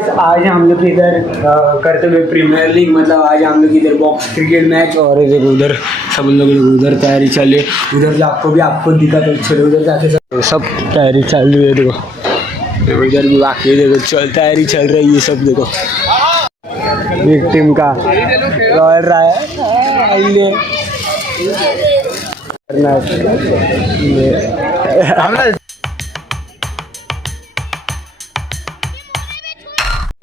आज हम लोग इधर करते हुए प्रीमियर लीग, मतलब आज हम लोग इधर बॉक्स क्रिकेट मैच, और उधर सब लोग उधर तैयारी चल रही है। उधर जाको भी आपको दिखा तो चलो उधर जाके सब तैयारी चल रही है। देखो इधर भी बाकी देखो तैयारी चल रही है सब। देखो एक टीम का रॉयल राय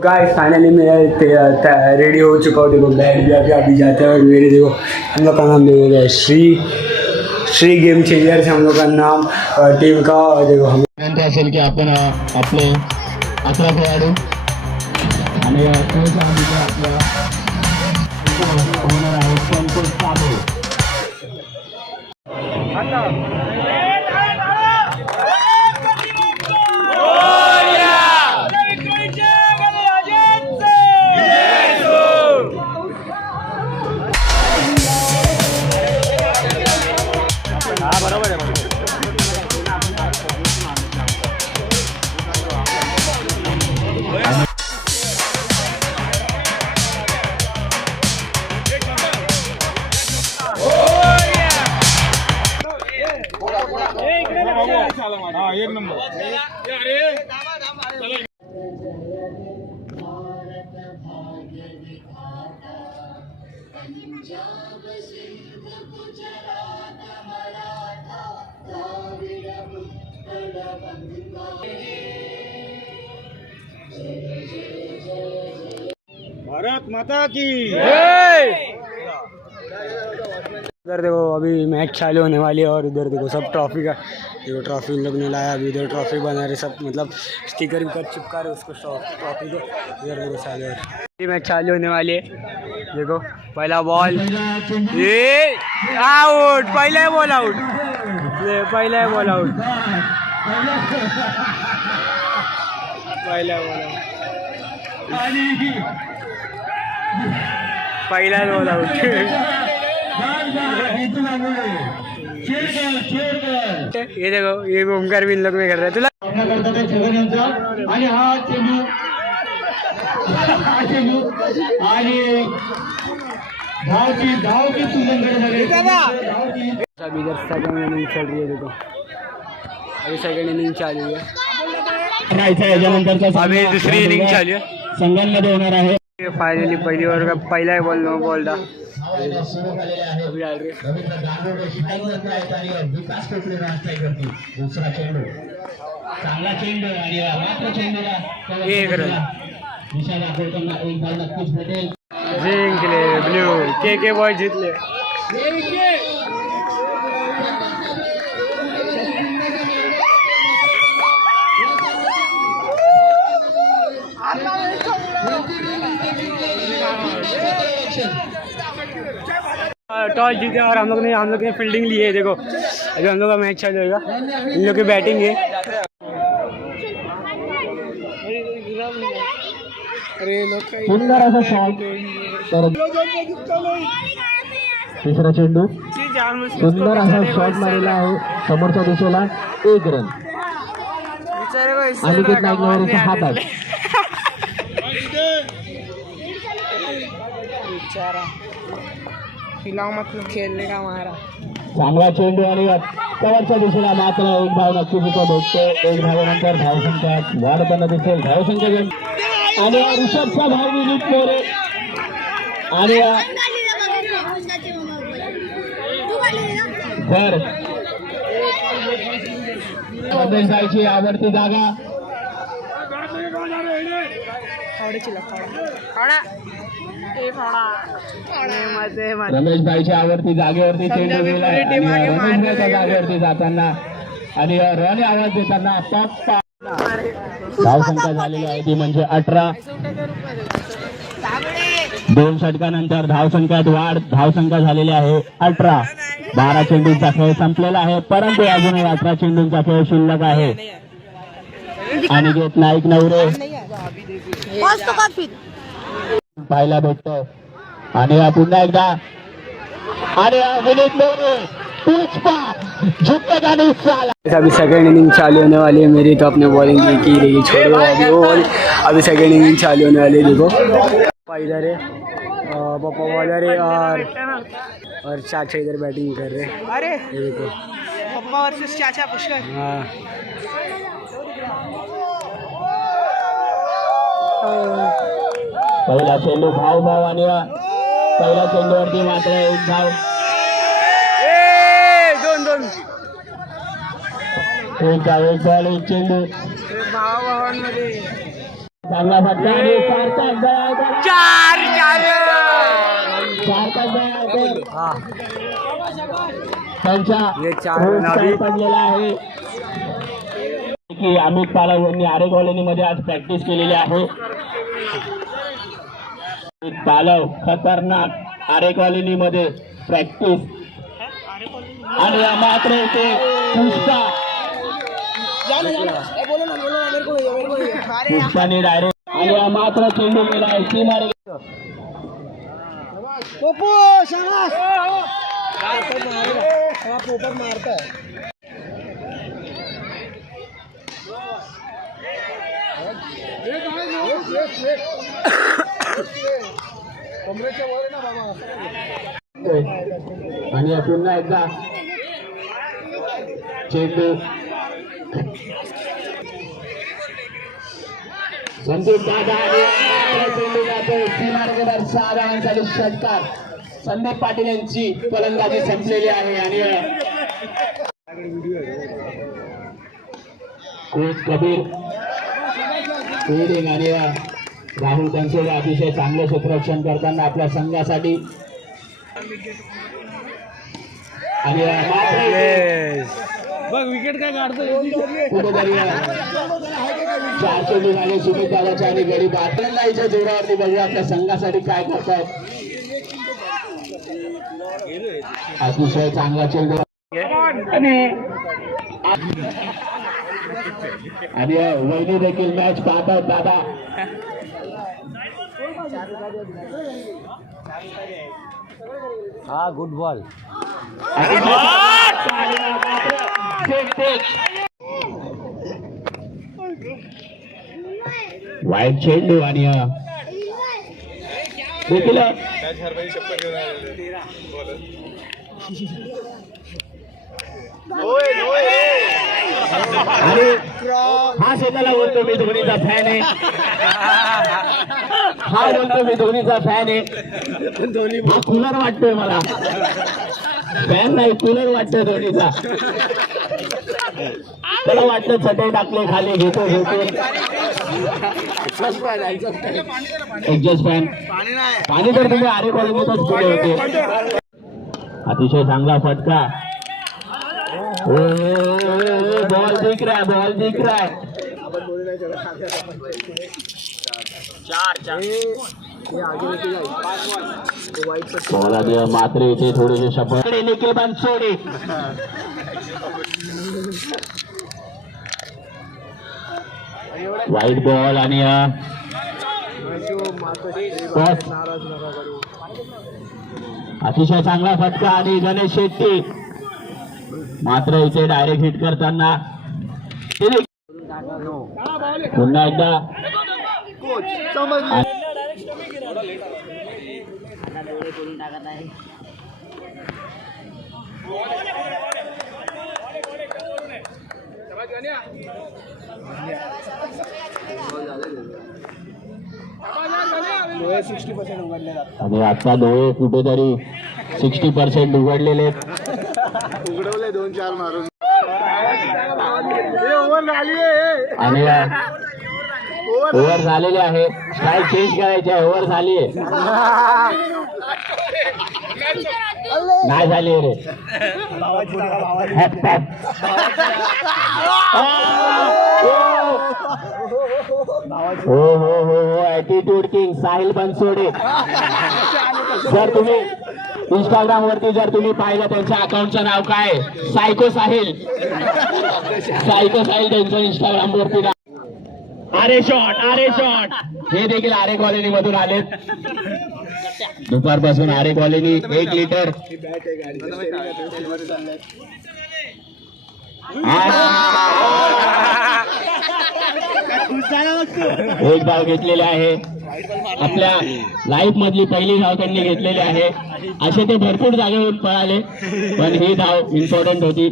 गाइस फाइनली मैं रेडी हो चुका हूँ। देखो बैठ गया, अभी जाते हैं। और मेरे देखो हम लोग का नाम देखो श्री गेम चेंजर से हम लोग का नाम टीम का। देखो हम असेल की आपण आपले 11 खेळाडू आणि आपल्या होणार आहे संतोष साबळे। एक नंबर भारत माता की इधर देखो अभी मैच चालू होने वाली है। और इधर देखो सब ट्रॉफी का, देखो ट्रॉफी इन लोग ने लाया। अभी इधर ट्रॉफी बना रहे सब, मतलब स्टिकर भी कर चिपका रहे उसको ट्रॉफी को। इधर देखो चालू है, मैच चालू होने वाली है। देखो पहला बॉल, ये आउट, पहला बॉल आउट, पहला बॉल आउट, पहला बॉल आउट, पहिला बॉल आउट। ये देखो ये ओमकार भी इन लोग में कर रहा है। तुला अभी इधर सेकंड इनिंग चल रही है। देखो अभी सेकंड इनिंग चालू है, अभी दूसरी इनिंग चालू है। संघांमध्ये होणार आहे फायनली पहिली ओव्हर का पहिला बॉल नो बॉल था। दूसरा चेंडू चांगला चेंडू आणि मात्र चेंडूला एक रन दिशा दाखवताना एक बॉल नक्कीच भेटेल। जिंकले ब्लू के बॉय जितले। टॉस जीते और हम लोग ने फील्डिंग ली है। देखो अभी हम लोग का मैच चल जाएगा, इन लोग की बैटिंग है। सुंदर असा शॉट, तिसरा चेंडू सुंदर असा शॉट मारलेला आहे समोरच्या दिशेला, एक रन। अनिकेत नाईकनवरचा हात आहे, मतलब खेलने का हमारा चांगला चेंडू आणि कवरच्या दिशेला मात्र एक धाव नक्कीच इथं भेटते। एक धावेनंतर धावसंख्यात वाढ होताना दिसेल। धावसंख्या आणि ऋषभचा धाव विनीत मोरे आणि रमेश भाईची आवडती जागा, रमेश भाईच्या आवडती जागेवरती चेंडू गेला आणि रमेश भाईच्या जागेवरती जाताना आणि रन आवाज देताना धावसंख्या झालेली आहे ती म्हणजे 18। 2 षटकानंतर धावसंख्यात वाढ, धावसंख्या झालेली आहे 18। 12 चेंडूंचा खेळ संपलेला आहे, परंतु अजूनही 18 चेंडूंचा खेळ शिल्लक आहे। अनिकेत नाईक नवरे पाहायला भेटतोय आणि पुन्हा एकदा आणि विनीत मोरे पुष्पा झुकेगा नहीं साला। अभी सेकंड इनिंग चालू होने वाली है मेरी, तो अपने बॉलिंग की रहेगी, छोड़ो अभी वो बॉल। अभी सेकंड इनिंग चालू होने वाली है, देखो पापा इधर है, पापा बॉलर है और चाचा इधर बैटिंग कर रहे हैं। अरे ये देखो पप्पा वर्सेस चाचा पुष्कर। हाँ पहिला चेंडू भाव आणि पहिल्या चेंडूवरती मात्र एक धाव, एक बॉल एक चेंडू, भावाभावांमध्ये चांगला फटका आणि सार्थक दयाळकर, सार्थक दयाळकर हाँ त्यांच्या ये चार रन अभी पडलेला आहे की अमित पालव यांनी आरे कॉलनीमध्ये आज प्रॅक्टिस केलेली आहे। अमित पालव खतरनाक आरे कॉलनीमध्ये प्रॅक्टिस आणि मात्र इथे पुष्पाने डायरेक्ट आणि मात्र चेंडू गेला सी मारे पोपट मारताय। आणि पुन्हा एकदा चेंडू संदीप दादा चेंडू जातो सी मार्गावर 6 धावांचा षटकार। संदीप पाटील यांची फलंदाजी संपलेली आहे आणि कोच कबीर फिल्डिंग आणि राहुल कंसोळे अतिशय चांगलं क्षेत्ररक्षण करताना आपल्या संघासाठी आणि बघ विकेट काय काढतोय कुठेतरी 4 चेंडू झाले सुमित दादाचे आणि गडी बाटलाईच्या जोरावरती बघूया आपल्या संघासाठी काय करतायत। अतिशय चांगला चेंडू आणि वहिनी देखील मॅच पाहतात दादा। हाँ गुड बॉल। वाईट चेंडू आणि देखील आणि हा शेताला बोलतो मी धोनीचा फॅन आहे, हा बोलतो मी धोनीचा फॅन आहे। हा कूलर वाटतोय मला, फॅन नाही कूलर वाटतोय धोनीचा। त्याला वाटलं चटई टाकले खाली घेतो एक्झॉस्ट फॅन पाणी तर तुम्ही आरे कॉलनीतच केले होते। अतिशय चांगला फटका, बॉल दिख रहा है, बॉल दिख रहा है। मात्र इथे थोडेसे शपथ निखिल बनसोडे वाईट बॉल आणि अतिशय चांगला फटका आणि गणेश शेट्टी मात्र इथे डायरेक्ट हिट करताना पुन्हा एकदा आणि आता डोळे कुठेतरी 60% उघडलेले उघडवले 2-4 मारून आणि ओव्हर झालेले आहे। स्टाईल चेंज करायची आहे, ओव्हर झाली आहे नाही झाली रे। हो हो हो हो ॲटिट्यूड किंग साहिल बनसोडे। जर तुम्ही इंस्टाग्राम वरती जर तुम्ही पाहिलं त्यांच्या अकाउंटचं नाव काय, सायको साहिल, सायको साहिल त्यांचं इंस्टाग्राम वरती नाव। आरे शॉट हे देखील आरे कॉलनी मधून आलेत. दुपारपासून आरे कॉलनी 1 लिटर एक धाव घेतलेले आहे. आपल्या लाईफ मधली पहिली धाव त्यांनी घेतलेली आहे. असे ते भरपूर जागेवरून पळाले पण ही धाव इम्पॉर्टंट होती.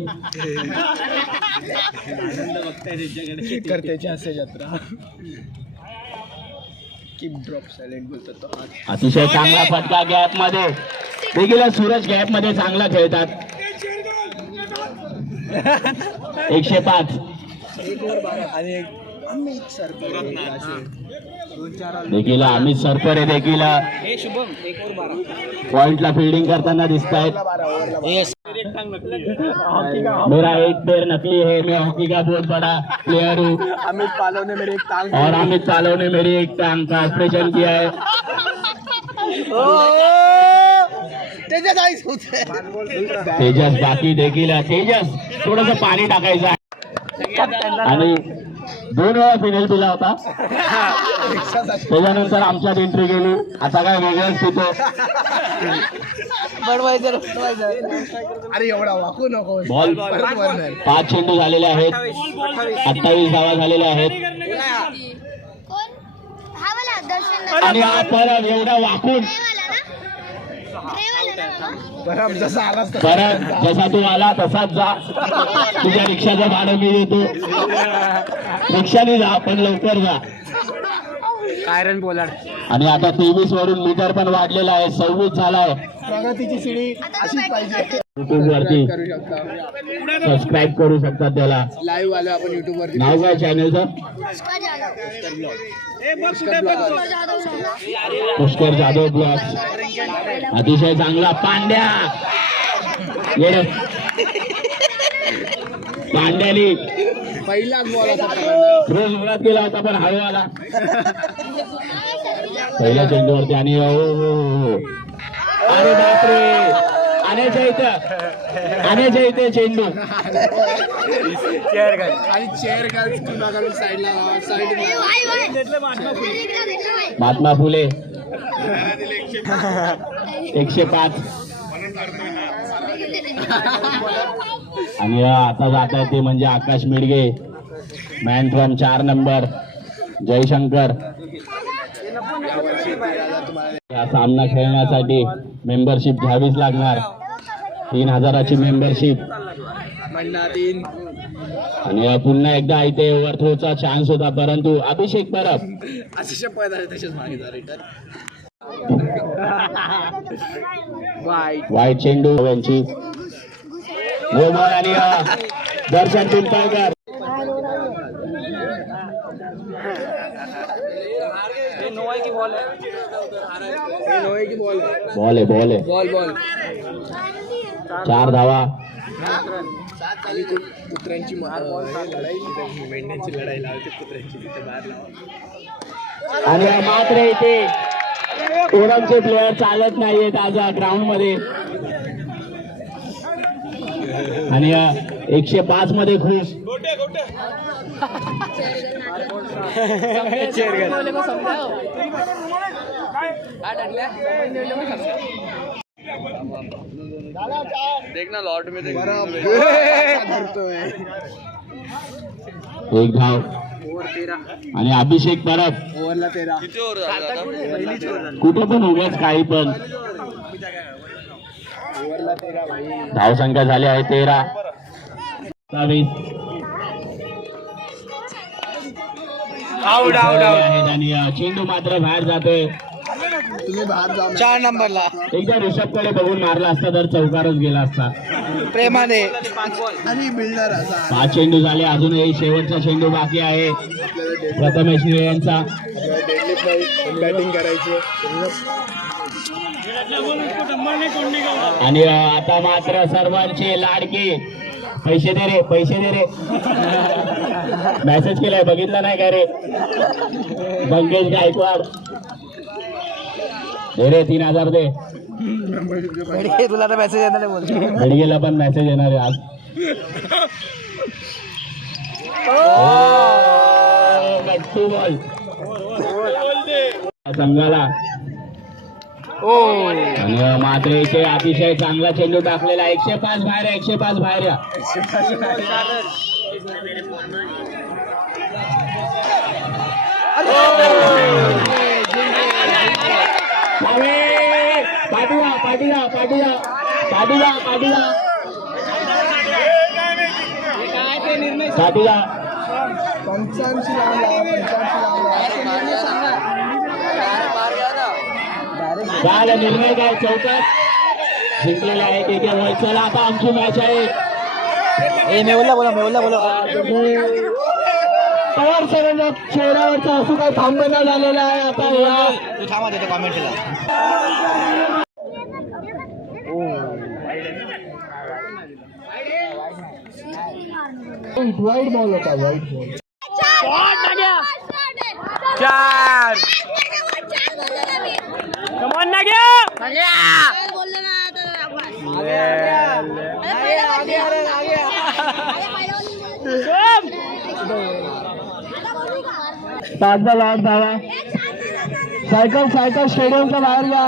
अतिशय चांगला फटका गॅप मध्ये देखील सूरज गॅप मध्ये चांगला खेळतात. 105 देखील अमित सरपरे देखील पॉइंटला फील्डिंग करताना दिसत आहेत. मेरा एक पैर नकली है, मैं हॉकी का बहुत बड़ा प्लेयर हूँ. अमित पालव ने मेरी एक टांग और अमित पालव ने मेरी एक टांग का ऑपरेशन किया है. तेजस बाकी देखील तेजस थोडस पाणी टाकायचं आहे. आणि 2 वेळा फिनेल पिला होता. त्याच्यानंतर आमच्यात एंट्री गेली. आता काय वेगळंच पितो. अरे एवढा वाकू नको. बॉल 5 चेंडू झालेले आहेत. 28 धावा झालेल्या आहेत. आणि हा परत एवढा वाकून परत जसा तू आला तसाच जा. तुझ्या रिक्षाचं भाडं मी देतो. रिक्षाने जा पण लवकर जा. Kieron Pollard. आणि आता 23 वरून मीटर पण वाढलेला आहे. 26 झालाय. प्रगतीची शिडी अशीच पाहिजे. युट्यूब वरती सबस्क्राईब करू शकतात त्याला. लाईव्ह आलो आपण युट्यूब वरती. नाव काय चॅनलचं? पुष्कर जाधव ब्लॉग्स. अतिशय चांगला पांड्या. पांड्यानी पहिलाच बॉल असा रोज मुळात गेला होता पण हळू आला पहिल्या चेंडूवरती. आणि अरे बापरे आण्याच्या इथे चेंडू आणि चेअर घाल साईडला महात्मा फुले 105. आणि आता जात आहे ते म्हणजे आकाश मिडगे, मॅन फ्रॉम 4 नंबर जयशंकर. हा सामना खेळण्यासाठी मेंबरशिप घ्यावीच लागणार. 3000ची मेंबरशिप. आणि पुन्हा एकदा इथे ओव्हरथ्रोचा चान्स होता परंतु अभिषेक परब वाईट चेंडू यांची बॉल. आणि दर्शन पिंपळकर बॉल आहे 4 धावा. कुत्र्यांची मेंढ्यांची लढाई लावते. कुत्र्यांची तिथे बाहेर लावा. आणि मात्र इथे ओरमचे प्लेयर चालत नाहीयेत आज ग्राउंड मध्ये. आणि 105 मध्ये खुश. देखना लॉट में देख. एक धाव. आणि अभिषेक परब ओव्हरला 13. कुठे पण उगाच काही पण. धावसंख्या झाली आहे 13. 27 आणि चेंडू मात्र बाहेर जातोय. तुम्ही बाहेर जा. 4 नंबरला एकदा ऋषभकडे बघून मारला असता तर चौकारच गेला असता प्रेमाने. आणि बिल्डर असा. 5 चेंडू झाले. अजूनही शेवटचा चेंडू बाकी आहे प्रथमेश यांचा. बॅटिंग करायची. आणि आता मात्र सर्वांचे लाडके पैसे दे रे मेसेज केलाय बघितला नाही का रे मंगेश गायकवाड. दे रे 3000 दे. तुला तर मेसेज येणार बोल. घडगेला पण मेसेज येणार आहे आज. संघात 2 बॉल संघाला आणि मात्र इथे अतिशय चांगला चेंडू टाकलेला 105 बाहेर 105 बाहेर पाटीला पाटीला पाटीला पाटीला पाटीला पाटीला 85 झाला निर्णय काय चौकात जिंकलेला आहे ते चला आता आमची मॅच आहे मेहुलला बोला पवार सरांच्या चेहऱ्यावरचा असं काही थांबणं झालेला आहे आता तू थांबा देतो कॉमेंटला वाईट बॉल होता वाईट बॉल 4 कमॉन ताजा लॉट धावा सायकल सायकल स्टेडियमच्या बाहेर जा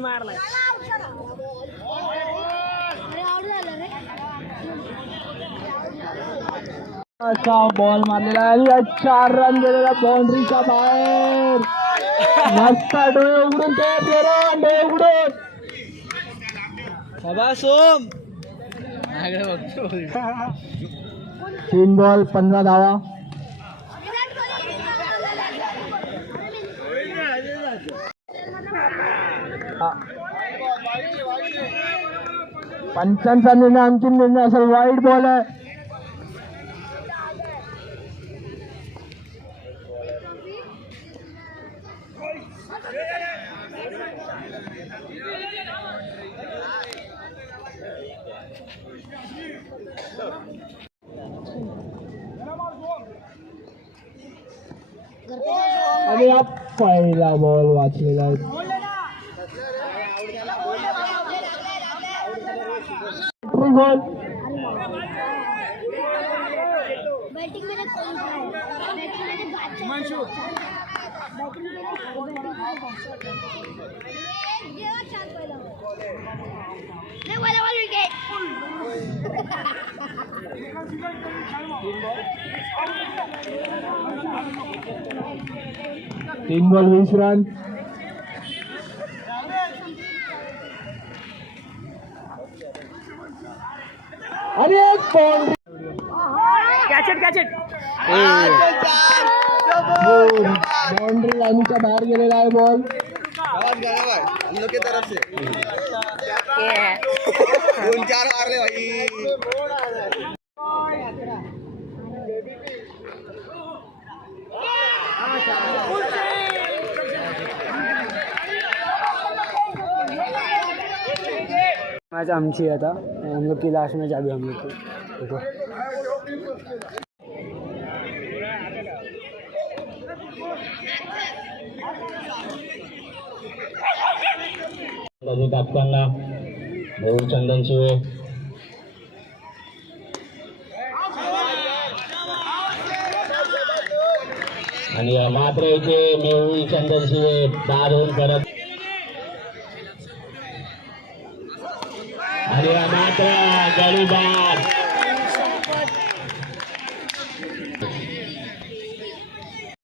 मारलाय अच्छा बॉल मारलेला आहे 4 रन गेलेला बाउंड्रीच्या बाहेर मस्त डोळे उघडून ते डोळे उघडून सोम 3 बॉल 15 धावा पंचांचा निर्णय अंतिम निर्णय असेल वाईट बॉल आहे आणि हा पहिला बॉल वाचलेला आहे गोल बैटिंग में तीन बॉल 20 रन आणि एक बाउंड्री बाउंड्री लाईनच्या बाहेर गेलेला आहे बॉल हम लोग की तरफ से 2-4 मार ले भाई मैच आमची है था हम लोग की लास्ट मैच अभी हम लोग की देखो कापताना भाऊ चंदन शिवे आणि मात्र इथे मेहुल चंदन शिवे 10-2 करत आणि मात्र गळीबार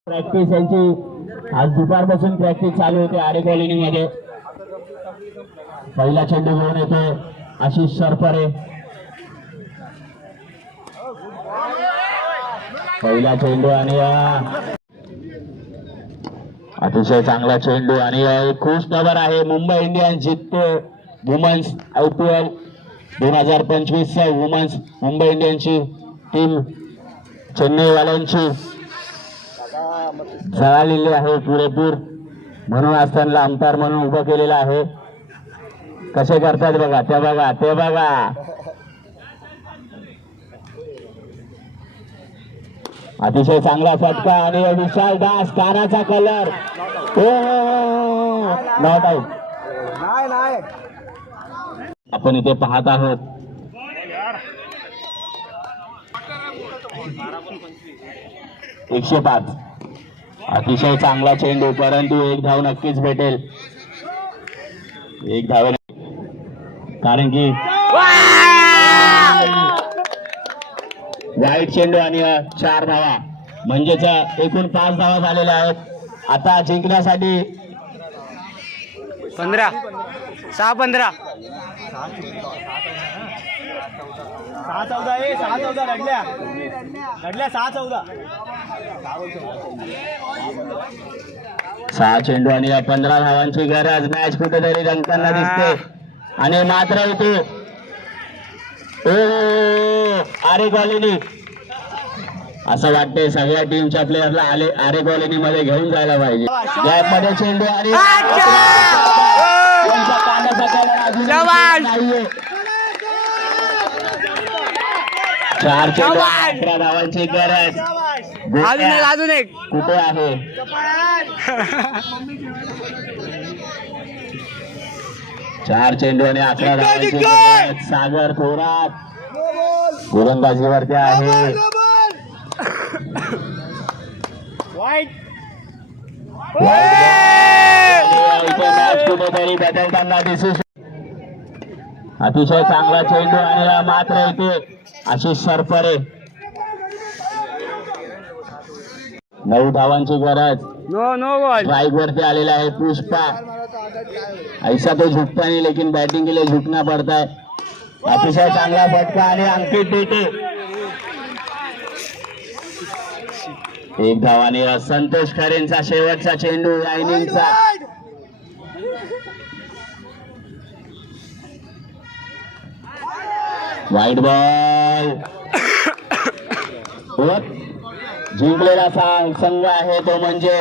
प्रॅक्टिस यांची आज दुपारपासून प्रॅक्टिस चालू होते आरे कॉलनीमध्ये पहिला चेंडू घेऊन येतो आशिष सरपरे पहिला चेंडू आणि अतिशय चांगला चेंडू आणि खुश खबर आहे मुंबई इंडियन्स जिंकते वुमन्स IPL 2025 वुमन्स मुंबई इंडियन्सची टीम चेन्नईवाल्यांची जळालेली आहे पुरेपूर म्हणून आज त्यांना आमदार म्हणून उभं केलेलं आहे कसे करतात बघा ते बघा ते बघा अतिशय चांगला फटका आणि विशाल दास कानाचा कलर नॉट आउट आपण इथे पाहत आहोत 105. अतिशय चांगला चेंडू, परंतु एक धाव नक्कीच भेटेल. एक धाव कारण की वाईट चेंडू आणि 4 धावा म्हणजेच एकूण 5 धावा झालेल्या आहेत. आता जिंकण्यासाठी 15 6-15 6-14 रडल्या 6-14. 6 चेंडू आणि 15 धावांची गरज. मॅच कुठेतरी रंगताना दिसते आणि मात्र इथे आरे कॉलनी असं वाटतंय सगळ्या टीमच्या प्लेयरला आरे कॉलनी मध्ये घेऊन जायला पाहिजे. गॅप मध्ये चेंडू आणि त्यांच्या पाण्याचा कलर अजून नाहीये. 4 चेंडू 11 धावांची गरज. अजून एक कुठे आहे? 4 चेंडू आणि 11 धावांची गरज. सागर थोरात गोलंदाजीवरती आहे. मॅच कुठेतरी बदलताना दिसू. अतिशय चांगला चेंडू आणि मात्र इथे आशिष सरफरे. 9 धावांची गरज. No ball. स्ट्राइक वरती आलेला आहे पुष्पा. ऐसा तो झुकता नहीं लेकिन बैटिंग के लिए झुकना पड़ता है. अतिशय चांगला फटका आणि अंकित टेटे. 1 धावाने संतोष खरेंचा शेवटचा चेंडू या इनिंगचा. वाईट बॉल. जिंकलेला संघ आहे तो म्हणजे